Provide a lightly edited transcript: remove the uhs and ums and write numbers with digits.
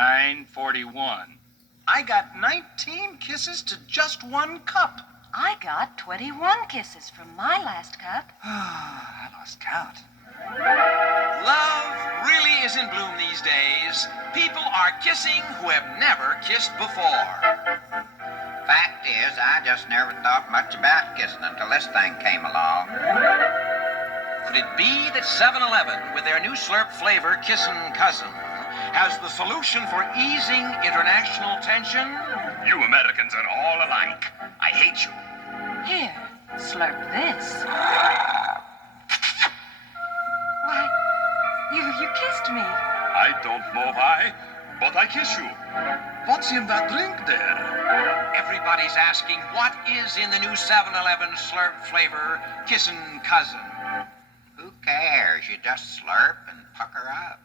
9:41. I got 19 kisses to just one cup. I got 21 kisses from my last cup. I lost count. Love really is in bloom these days. People are kissing who have never kissed before. Fact is, I just never thought much about kissing until this thing came along. Could it be that 7-Eleven, with their new slurp flavor, Kissin' Cousin, has the solution for easing international tension? You Americans are all alike. I hate you. Here, slurp this. Why, you kissed me. I don't know why, but I kiss you. What's in that drink there? Everybody's asking what is in the new 7-Eleven slurp flavor, Kissin' Cousin. Who cares? You just slurp and pucker up.